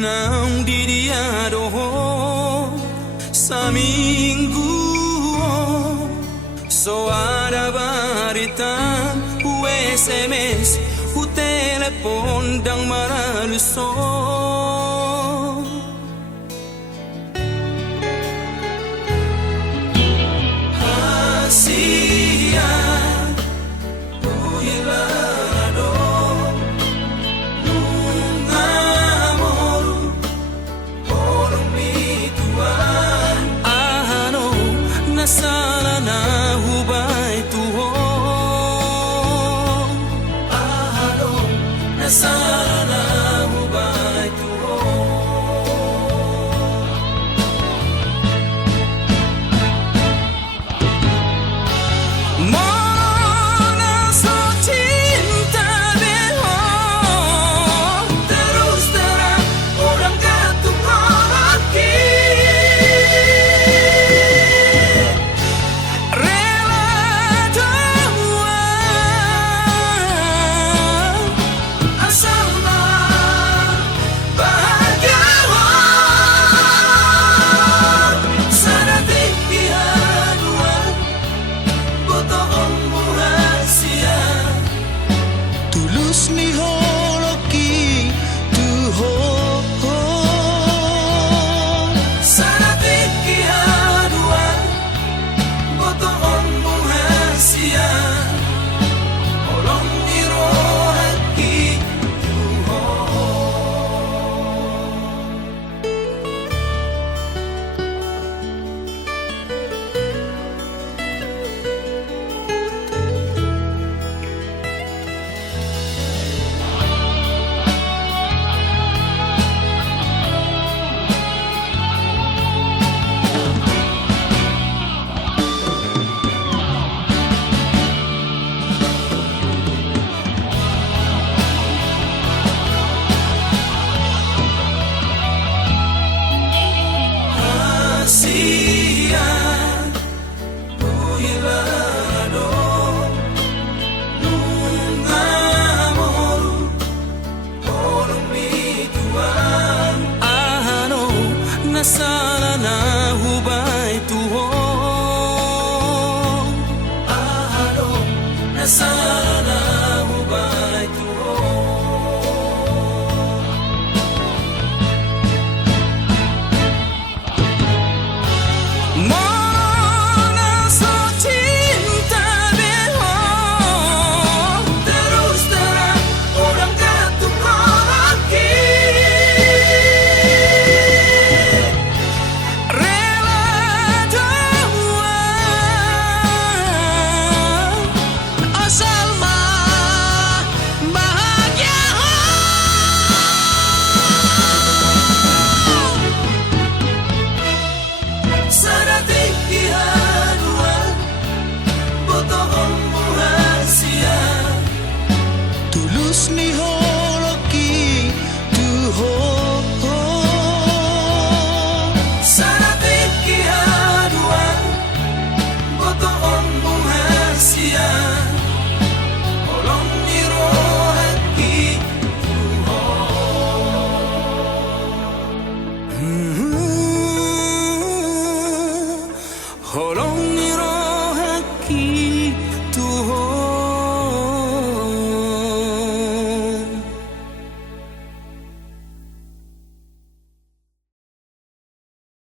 Nang di dia doho sa minggu so ada barita u SMS u telepon dang maraluso Asia Uyelado Nung amor Orang mituan Ahano Nasala na hubay tuho Ahano Nasala na hubay tuho ni holoki tu ho sana tiki adua boto on muhasia olong ni rohaki tu ho Nasala na hubay tuho Ahano Nasala na hubay tuho ni holoki tu ho sana tiki adua boto on muhasia olong ni rohaki tu ho